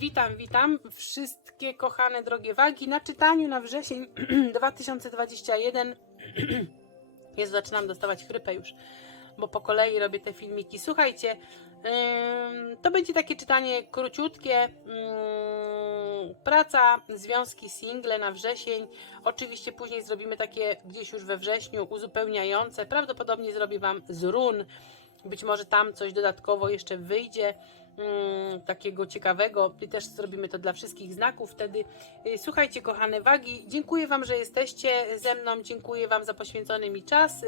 Witam, witam wszystkie kochane drogie wagi na czytaniu na wrzesień 2021. Jezu, zaczynam dostawać chrypę już, bo po kolei robię te filmiki. Słuchajcie, to będzie takie czytanie króciutkie. Praca, związki, single na wrzesień. Oczywiście później zrobimy takie gdzieś już we wrześniu uzupełniające. Prawdopodobnie zrobię Wam z run. Być może tam coś dodatkowo jeszcze wyjdzie mm, takiego ciekawego i też zrobimy to dla wszystkich znaków wtedy. Y, Słuchajcie, kochane wagi, dziękuję Wam, że jesteście ze mną, dziękuję Wam za poświęcony mi czas.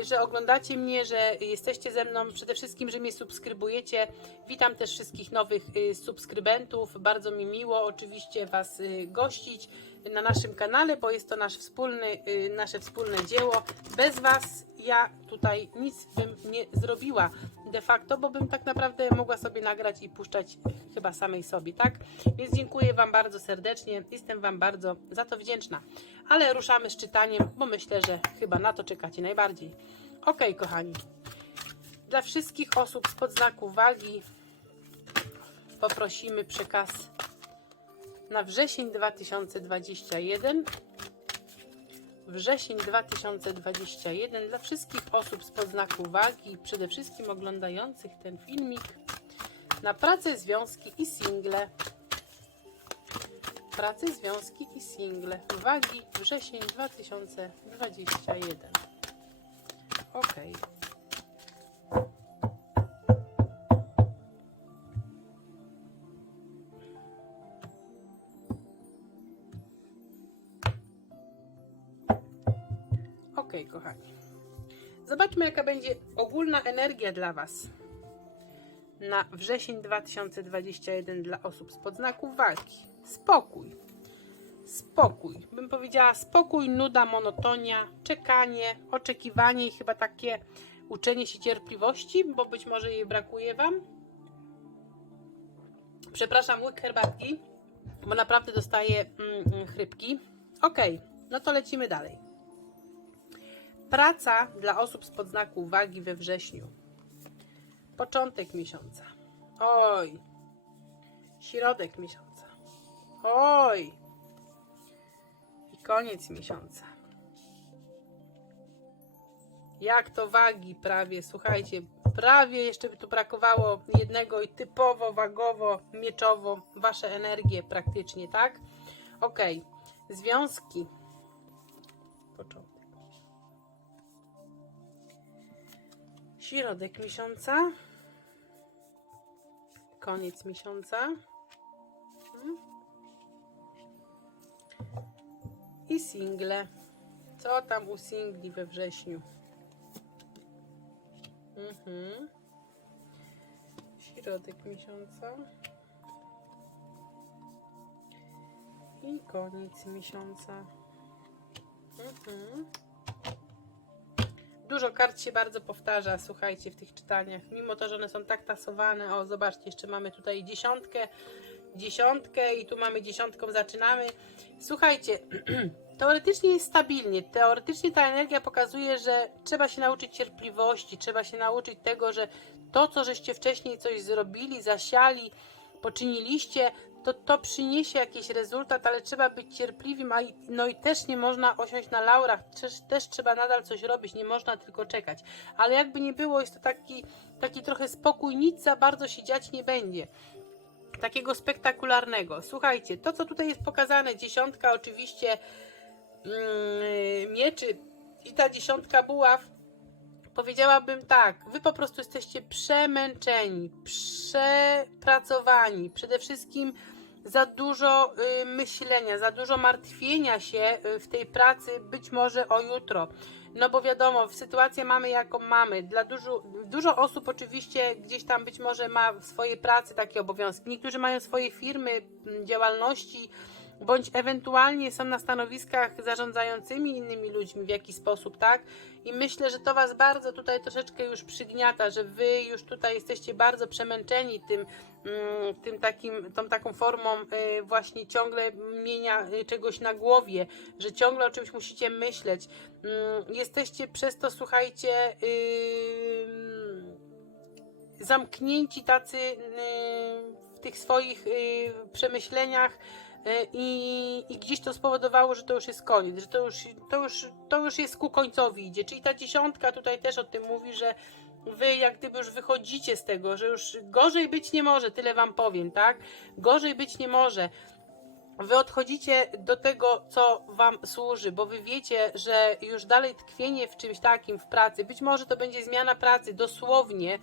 Y, Że oglądacie mnie, że jesteście ze mną, przede wszystkim, że mnie subskrybujecie. Witam też wszystkich nowych y, subskrybentów. Bardzo mi miło oczywiście Was y, gościć na naszym kanale, bo jest to nasz wspólny, nasze wspólne dzieło. Bez Was ja tutaj nic bym nie zrobiła de facto, bo bym tak naprawdę mogła sobie nagrać i puszczać chyba samej sobie, tak? Więc dziękuję Wam bardzo serdecznie, jestem Wam bardzo za to wdzięczna. Ale ruszamy z czytaniem, bo myślę, że chyba na to czekacie najbardziej. Ok, kochani. Dla wszystkich osób z podznaku wagi poprosimy przekaz na wrzesień 2021 wrzesień 2021 dla wszystkich osób z podznaku wagi, przede wszystkim oglądających ten filmik na pracę, związki i single. Pracy, związki i single. Wagi wrzesień 2021. kochani. Zobaczmy, jaka będzie ogólna energia dla Was na wrzesień 2021 dla osób z podznaku wagi. Spokój. Spokój. Bym powiedziała spokój, nuda, monotonia, czekanie, oczekiwanie i chyba takie uczenie się cierpliwości, bo być może jej brakuje Wam. Przepraszam, łyk herbatki, bo naprawdę dostaję mm, mm, chrypki. Ok, no to lecimy dalej. Praca dla osób z podznaku wagi we wrześniu. Początek miesiąca. Oj. Środek miesiąca. Oj. I koniec miesiąca. Jak to wagi prawie, słuchajcie, prawie jeszcze by tu brakowało jednego i typowo, wagowo, mieczowo, wasze energie praktycznie, tak? Ok. Związki. Początek. Środek miesiąca. Koniec miesiąca. Mm. I single. Co tam u singli we wrześniu? Mhm. Środek miesiąca. I koniec miesiąca. Mhm. Dużo kart się bardzo powtarza, słuchajcie, w tych czytaniach. Mimo to, że one są tak tasowane. O, zobaczcie, jeszcze mamy tutaj dziesiątkę, dziesiątkę i tu mamy dziesiątką, zaczynamy. Słuchajcie, teoretycznie jest stabilnie. Teoretycznie ta energia pokazuje, że trzeba się nauczyć cierpliwości, trzeba się nauczyć tego, że to, co żeście wcześniej coś zrobili, zasiali, poczyniliście, to to przyniesie jakiś rezultat, ale trzeba być cierpliwym, no i też nie można osiąść na laurach, też, też trzeba nadal coś robić, nie można tylko czekać. Ale jakby nie było, jest to taki, taki trochę spokój, nic za bardzo się dziać nie będzie. Takiego spektakularnego. Słuchajcie, to co tutaj jest pokazane, dziesiątka oczywiście mm, mieczy i ta dziesiątka buław, Powiedziałabym tak, wy po prostu jesteście przemęczeni, przepracowani, przede wszystkim za dużo y, myślenia, za dużo martwienia się y, w tej pracy, być może o jutro. No bo wiadomo, w sytuację mamy jaką mamy. Dla dużo, dużo osób oczywiście gdzieś tam być może ma w swojej pracy takie obowiązki. Niektórzy mają swoje firmy, m, działalności, bądź ewentualnie są na stanowiskach zarządzającymi innymi ludźmi w jakiś sposób, tak? I myślę, że to Was bardzo tutaj troszeczkę już przygniata, że Wy już tutaj jesteście bardzo przemęczeni tym, mm, tym takim, tą taką formą y, właśnie ciągle mienia y, czegoś na głowie, że ciągle o czymś musicie myśleć. Mm, Jesteście przez to, słuchajcie, zamknięci tacy w tych swoich y, przemyśleniach y, i, i gdzieś to spowodowało, że to już jest koniec, że to już, to już, to już jest ku końcowi idzie. Czyli ta dziesiątka tutaj też o tym mówi, że wy jak gdyby już wychodzicie z tego, że już gorzej być nie może, tyle wam powiem, tak? Gorzej być nie może. Wy odchodzicie do tego, co Wam służy, bo Wy wiecie, że już dalej tkwienie w czymś takim, w pracy, być może to będzie zmiana pracy, dosłownie.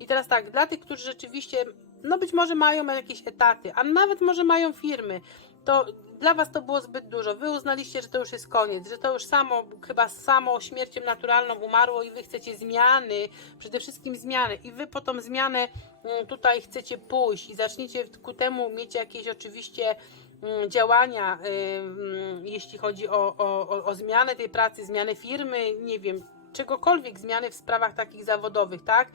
I teraz tak, dla tych, którzy rzeczywiście, no być może mają jakieś etaty, a nawet może mają firmy, to dla Was to było zbyt dużo. Wy uznaliście, że to już jest koniec, że to już samo, chyba samo śmiercią naturalną umarło i Wy chcecie zmiany, przede wszystkim zmiany. I Wy po tą zmianę mm, tutaj chcecie pójść i zaczniecie ku temu mieć jakieś oczywiście mm, działania, y, mm, jeśli chodzi o, o, o, o zmianę tej pracy, zmianę firmy, nie wiem, czegokolwiek, zmiany w sprawach takich zawodowych, tak?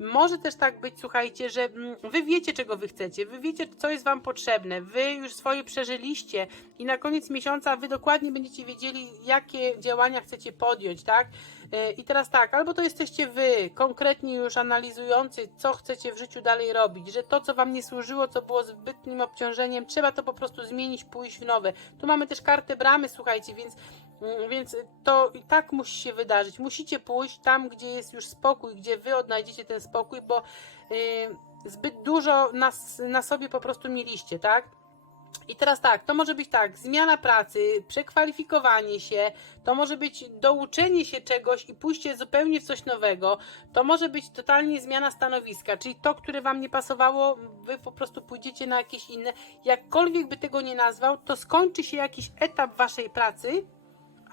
Może też tak być, słuchajcie, że mm, wy wiecie, czego wy chcecie, wy wiecie, co jest wam potrzebne, wy już swoje przeżyliście i na koniec miesiąca wy dokładnie będziecie wiedzieli, jakie działania chcecie podjąć, tak? E, I teraz tak, albo to jesteście wy, konkretnie już analizujący, co chcecie w życiu dalej robić, że to, co wam nie służyło, co było zbytnim obciążeniem, trzeba to po prostu zmienić, pójść w nowe. Tu mamy też kartę bramy, słuchajcie, więc, więc to i tak musi się wydarzyć. Musicie pójść tam, gdzie jest już spokój, gdzie wy odnajdziecie ten spokój, bo yy, zbyt dużo nas, na sobie po prostu mieliście, tak? I teraz tak, to może być tak, zmiana pracy, przekwalifikowanie się, to może być douczenie się czegoś i pójście zupełnie w coś nowego, to może być totalnie zmiana stanowiska, czyli to, które Wam nie pasowało, Wy po prostu pójdziecie na jakieś inne. Jakkolwiek by tego nie nazwał, to skończy się jakiś etap Waszej pracy,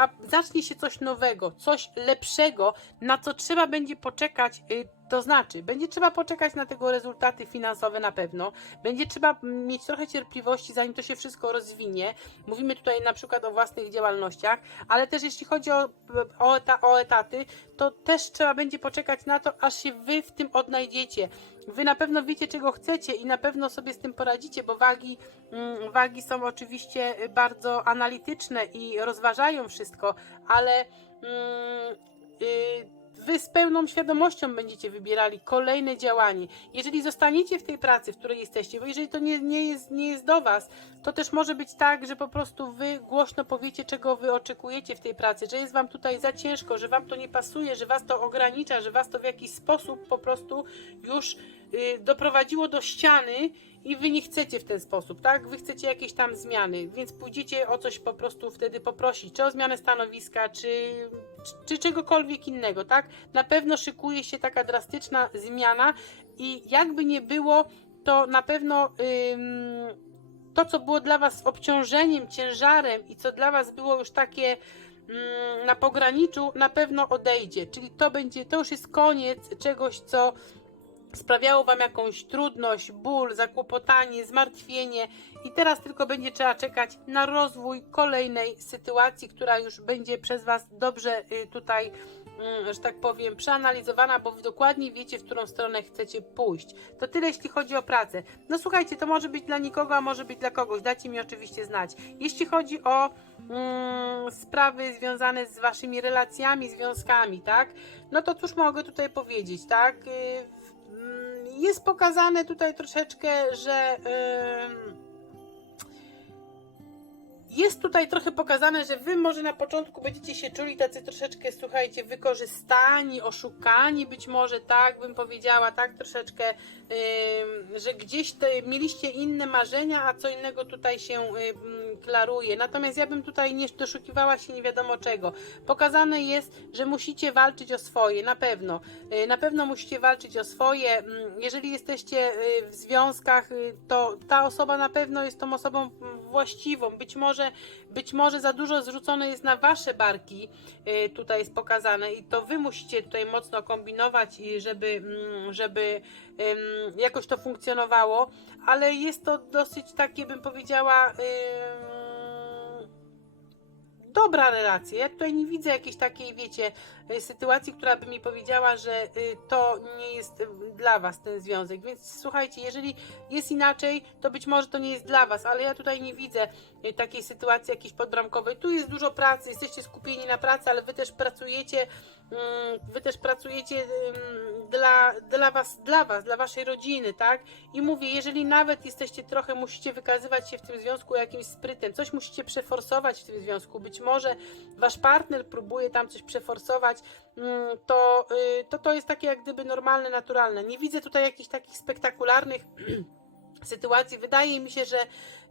a zacznie się coś nowego, coś lepszego, na co trzeba będzie poczekać. To znaczy, będzie trzeba poczekać na tego rezultaty finansowe na pewno. Będzie trzeba mieć trochę cierpliwości, zanim to się wszystko rozwinie. Mówimy tutaj na przykład o własnych działalnościach, ale też jeśli chodzi o, o, o etaty, to też trzeba będzie poczekać na to, aż się wy w tym odnajdziecie. Wy na pewno wiecie, czego chcecie i na pewno sobie z tym poradzicie, bo wagi, mm, wagi są oczywiście bardzo analityczne i rozważają wszystko, ale mm, y, Wy z pełną świadomością będziecie wybierali kolejne działanie. Jeżeli zostaniecie w tej pracy, w której jesteście, bo jeżeli to nie, nie, jest, nie jest do Was, to też może być tak, że po prostu Wy głośno powiecie, czego Wy oczekujecie w tej pracy, że jest Wam tutaj za ciężko, że Wam to nie pasuje, że Was to ogranicza, że Was to w jakiś sposób po prostu już y, doprowadziło do ściany i wy nie chcecie w ten sposób, tak? Wy chcecie jakieś tam zmiany, więc pójdziecie o coś po prostu wtedy poprosić, czy o zmianę stanowiska, czy, czy, czy czegokolwiek innego, tak? Na pewno szykuje się taka drastyczna zmiana i jakby nie było, to na pewno to, co było dla was obciążeniem, ciężarem i co dla was było już takie na pograniczu, na pewno odejdzie. Czyli to będzie, to już jest koniec czegoś, co sprawiało Wam jakąś trudność, ból, zakłopotanie, zmartwienie i teraz tylko będzie trzeba czekać na rozwój kolejnej sytuacji, która już będzie przez Was dobrze y, tutaj, mm, że tak powiem, przeanalizowana, bo dokładnie wiecie, w którą stronę chcecie pójść. To tyle, jeśli chodzi o pracę. No słuchajcie, to może być dla nikogo, a może być dla kogoś. Dajcie mi oczywiście znać. Jeśli chodzi o mm, sprawy związane z Waszymi relacjami, związkami, tak? No to cóż mogę tutaj powiedzieć, tak? Jest pokazane tutaj troszeczkę, że jest tutaj trochę pokazane, że wy może na początku będziecie się czuli tacy troszeczkę, słuchajcie, wykorzystani, oszukani, być może tak bym powiedziała, tak troszeczkę, że gdzieś te, mieliście inne marzenia, a co innego tutaj się klaruje. Natomiast ja bym tutaj nie doszukiwała się nie wiadomo czego. Pokazane jest, że musicie walczyć o swoje, na pewno. Y, Na pewno musicie walczyć o swoje. Mm, Jeżeli jesteście y, w związkach, y, to ta osoba na pewno jest tą osobą właściwą. Być może, być może za dużo zrzucone jest na wasze barki, tutaj jest pokazane i to wy musicie tutaj mocno kombinować żeby, mm, żeby jakoś to funkcjonowało, ale jest to dosyć takie, bym powiedziała, ym, dobra relacja. Ja tutaj nie widzę jakiejś takiej, wiecie, y, sytuacji, która by mi powiedziała, że y, to nie jest y, dla Was ten związek. Więc słuchajcie, jeżeli jest inaczej, to być może to nie jest dla Was, ale ja tutaj nie widzę y, takiej sytuacji jakiejś podbramkowej. Tu jest dużo pracy, jesteście skupieni na pracy, ale Wy też pracujecie, mm, Wy też pracujecie dla, dla was, dla was, dla waszej rodziny, tak? I mówię, jeżeli nawet jesteście trochę, musicie wykazywać się w tym związku jakimś sprytem, coś musicie przeforsować w tym związku, być może wasz partner próbuje tam coś przeforsować, mm, to, y, to to jest takie jak gdyby normalne, naturalne. Nie widzę tutaj jakichś takich spektakularnych sytuacji. Wydaje mi się, że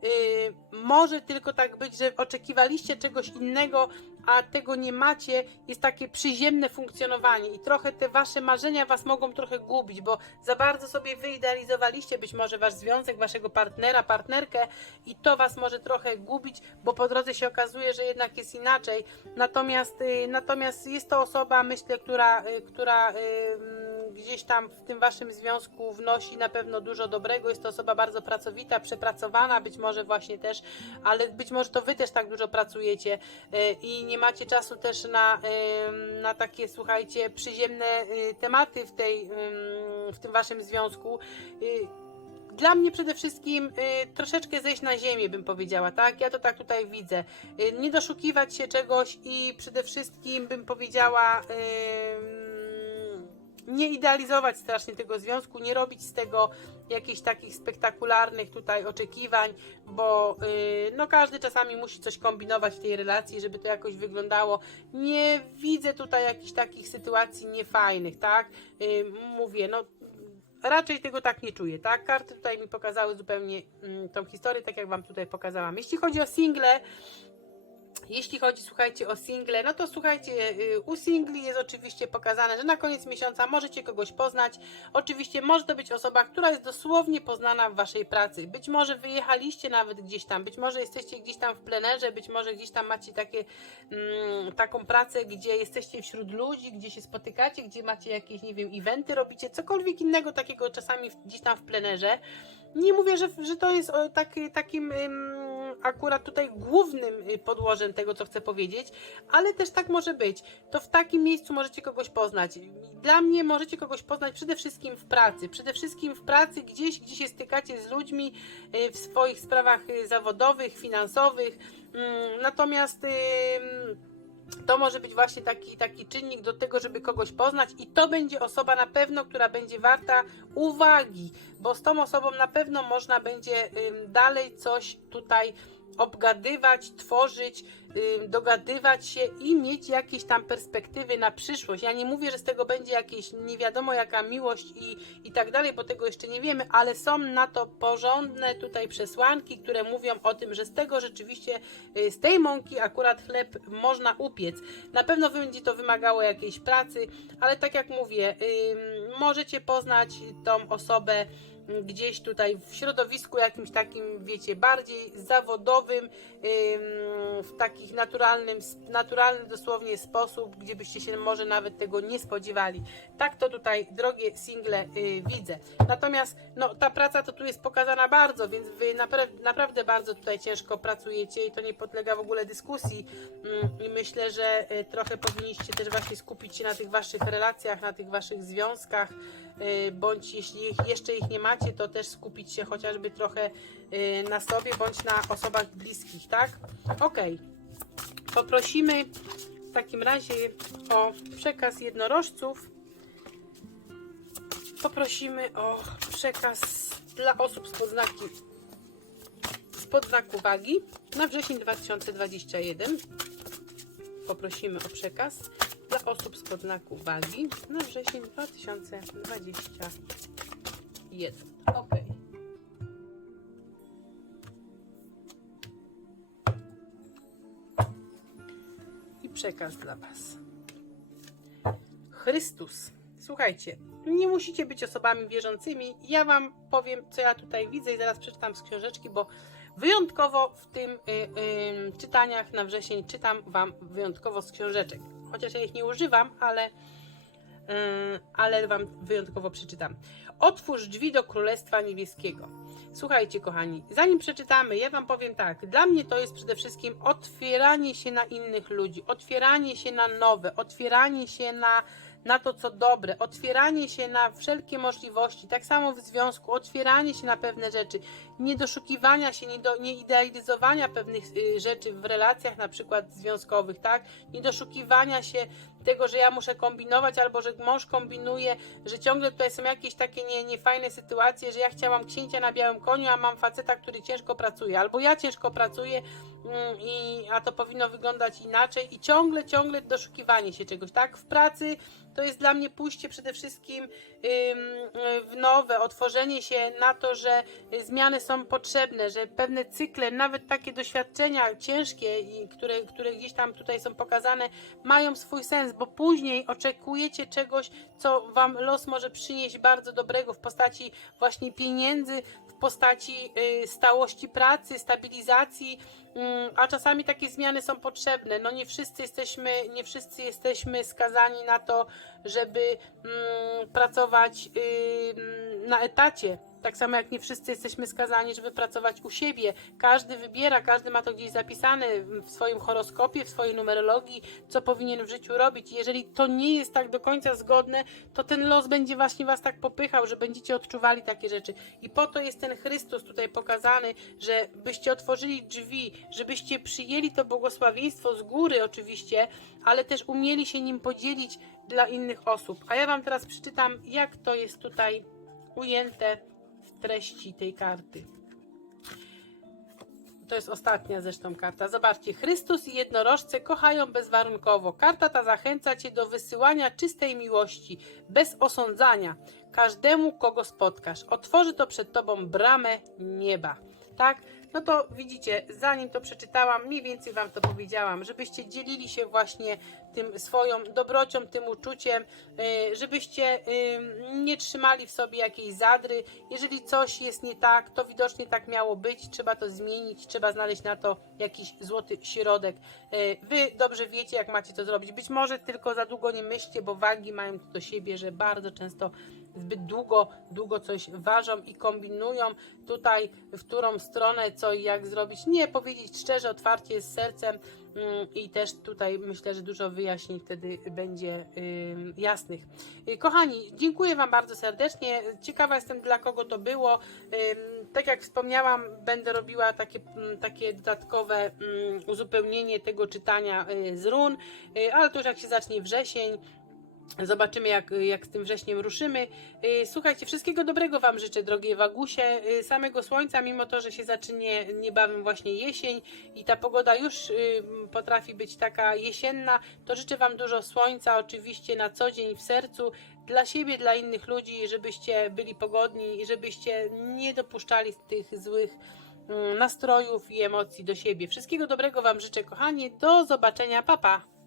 y, może tylko tak być, że oczekiwaliście czegoś innego, a tego nie macie. Jest takie przyziemne funkcjonowanie i trochę te wasze marzenia was mogą trochę gubić, bo za bardzo sobie wyidealizowaliście być może wasz związek, waszego partnera, partnerkę i to was może trochę gubić, bo po drodze się okazuje, że jednak jest inaczej. Natomiast, y, natomiast jest to osoba, myślę, która, y, która y, mm, gdzieś tam w tym waszym związku wnosi na pewno dużo dobrego. Jest to osoba bardzo pracowita, przepracowana, być może właśnie też, ale być może to wy też tak dużo pracujecie e, i nie macie czasu też na, na takie, słuchajcie, przyziemne e, tematy w, tej, w tym waszym związku. E, Dla mnie przede wszystkim y, troszeczkę zejść na ziemię, bym powiedziała, tak? Ja to tak tutaj widzę. Y, nie doszukiwać się czegoś i przede wszystkim bym powiedziała. nie idealizować strasznie tego związku, nie robić z tego jakichś takich spektakularnych tutaj oczekiwań, bo yy, no każdy czasami musi coś kombinować w tej relacji, żeby to jakoś wyglądało. Nie widzę tutaj jakichś takich sytuacji niefajnych, tak? Yy, mówię, no raczej tego tak nie czuję, tak? Karty tutaj mi pokazały zupełnie mm, tą historię, tak jak Wam tutaj pokazałam. Jeśli chodzi o single, jeśli chodzi, słuchajcie, o single, no to słuchajcie, y, u singli jest oczywiście pokazane, że na koniec miesiąca możecie kogoś poznać. Oczywiście może to być osoba, która jest dosłownie poznana w waszej pracy. Być może wyjechaliście nawet gdzieś tam, być może jesteście gdzieś tam w plenerze, być może gdzieś tam macie takie, mm, taką pracę, gdzie jesteście wśród ludzi, gdzie się spotykacie, gdzie macie jakieś, nie wiem, eventy robicie, cokolwiek innego takiego czasami gdzieś tam w plenerze. Nie mówię, że, że to jest o, taki, takim ym, akurat tutaj głównym y, podłożem tego, co chcę powiedzieć, ale też tak może być. To w takim miejscu możecie kogoś poznać. Dla mnie możecie kogoś poznać przede wszystkim w pracy. Przede wszystkim w pracy, gdzieś, gdzie się stykacie z ludźmi y, w swoich sprawach y, zawodowych, finansowych. Mm, Natomiast. To może być właśnie taki, taki czynnik do tego, żeby kogoś poznać, i to będzie osoba na pewno, która będzie warta uwagi, bo z tą osobą na pewno można będzie dalej coś tutaj obgadywać, tworzyć, dogadywać się i mieć jakieś tam perspektywy na przyszłość. Ja nie mówię, że z tego będzie jakieś nie wiadomo jaka miłość i, i tak dalej, bo tego jeszcze nie wiemy, ale są na to porządne tutaj przesłanki, które mówią o tym, że z tego rzeczywiście, y, z tej mąki akurat chleb można upiec. Na pewno będzie to wymagało jakiejś pracy, ale tak jak mówię, możecie poznać tą osobę gdzieś tutaj w środowisku jakimś takim, wiecie, bardziej zawodowym, ym, w takich naturalnym, naturalny dosłownie sposób, gdzie byście się może nawet tego nie spodziewali. Tak to tutaj, drogie single, y, widzę. Natomiast no, ta praca to tu jest pokazana bardzo, więc wy napra- naprawdę bardzo tutaj ciężko pracujecie i to nie podlega w ogóle dyskusji. Ym, I myślę, że y, trochę powinniście też właśnie skupić się na tych waszych relacjach, na tych waszych związkach, bądź jeśli jeszcze ich nie macie, to też skupić się chociażby trochę y, na sobie, bądź na osobach bliskich, tak? Ok. Poprosimy w takim razie o przekaz jednorożców. Poprosimy o przekaz dla osób z podznaki spod znaku wagi na wrzesień 2021. Poprosimy o przekaz dla osób z podznaku wagi na wrzesień 2021. Ok. I przekaz dla Was. Chrystus. Słuchajcie, nie musicie być osobami wierzącymi. Ja Wam powiem, co ja tutaj widzę i zaraz przeczytam z książeczki, bo wyjątkowo w tym y, y, czytaniach na wrzesień czytam Wam wyjątkowo z książeczek. Chociaż ja ich nie używam, ale, y, ale Wam wyjątkowo przeczytam. Otwórz drzwi do Królestwa Niebieskiego. Słuchajcie, kochani, zanim przeczytamy, ja Wam powiem tak. Dla mnie to jest przede wszystkim otwieranie się na innych ludzi, otwieranie się na nowe, otwieranie się na, na to, co dobre, otwieranie się na wszelkie możliwości, tak samo w związku, otwieranie się na pewne rzeczy, nie doszukiwania się, nie, do, nie idealizowania pewnych y, rzeczy w relacjach na przykład związkowych, tak? Nie doszukiwania się tego, że ja muszę kombinować, albo że mąż kombinuje, że ciągle tutaj są jakieś takie nie, niefajne sytuacje, że ja chciałam księcia na białym koniu, a mam faceta, który ciężko pracuje, albo ja ciężko pracuję, mm, i, a to powinno wyglądać inaczej i ciągle, ciągle doszukiwanie się czegoś, tak? W pracy to jest dla mnie pójście przede wszystkim w nowe, otworzenie się na to, że zmiany są potrzebne, że pewne cykle, nawet takie doświadczenia ciężkie, i które, które gdzieś tam tutaj są pokazane, mają swój sens, bo później oczekujecie czegoś, co wam los może przynieść bardzo dobrego w postaci właśnie pieniędzy, w postaci y, stałości pracy, stabilizacji, mm, a czasami takie zmiany są potrzebne. No nie wszyscy jesteśmy, nie wszyscy jesteśmy skazani na to, żeby mm, pracować y, mm, na etacie. Tak samo jak nie wszyscy jesteśmy skazani, żeby pracować u siebie. Każdy wybiera, każdy ma to gdzieś zapisane w swoim horoskopie, w swojej numerologii, co powinien w życiu robić. Jeżeli to nie jest tak do końca zgodne, to ten los będzie właśnie was tak popychał, że będziecie odczuwali takie rzeczy. I po to jest ten Chrystus tutaj pokazany, że byście otworzyli drzwi, żebyście przyjęli to błogosławieństwo z góry oczywiście, ale też umieli się nim podzielić dla innych osób. A ja wam teraz przeczytam, jak to jest tutaj ujęte w treści tej karty. To jest ostatnia zresztą karta. Zobaczcie, Chrystus i jednorożce kochają bezwarunkowo. Karta ta zachęca Cię do wysyłania czystej miłości, bez osądzania, każdemu, kogo spotkasz. Otworzy to przed Tobą bramę nieba. Tak? No to widzicie, zanim to przeczytałam, mniej więcej Wam to powiedziałam, żebyście dzielili się właśnie tym swoją dobrocią, tym uczuciem, y, żebyście y, nie trzymali w sobie jakiejś zadry. Jeżeli coś jest nie tak, to widocznie tak miało być, trzeba to zmienić, trzeba znaleźć na to jakiś złoty środek. Y, Wy dobrze wiecie, jak macie to zrobić. Być może tylko za długo nie myślcie, bo wagi mają do siebie, że bardzo często zbyt długo, długo coś ważą i kombinują tutaj, w którą stronę, co i jak zrobić. Nie, powiedzieć szczerze, otwarcie z sercem mm, i też tutaj myślę, że dużo wyjaśnień wtedy będzie jasnych. Y, Kochani, dziękuję Wam bardzo serdecznie. Ciekawa jestem, dla kogo to było. Tak jak wspomniałam, będę robiła takie, mm, takie dodatkowe mm, uzupełnienie tego czytania y, z run, y, ale to już jak się zacznie wrzesień, Zobaczymy, jak, jak z tym wrześniem ruszymy. Yy, Słuchajcie, wszystkiego dobrego Wam życzę, drogie Wagusie. Yy, Samego słońca, mimo to, że się zacznie niebawem właśnie jesień i ta pogoda już yy, potrafi być taka jesienna, to życzę Wam dużo słońca, oczywiście na co dzień w sercu, dla siebie, dla innych ludzi, żebyście byli pogodni i żebyście nie dopuszczali tych złych mm, nastrojów i emocji do siebie. Wszystkiego dobrego Wam życzę, kochani. Do zobaczenia, papa. Pa.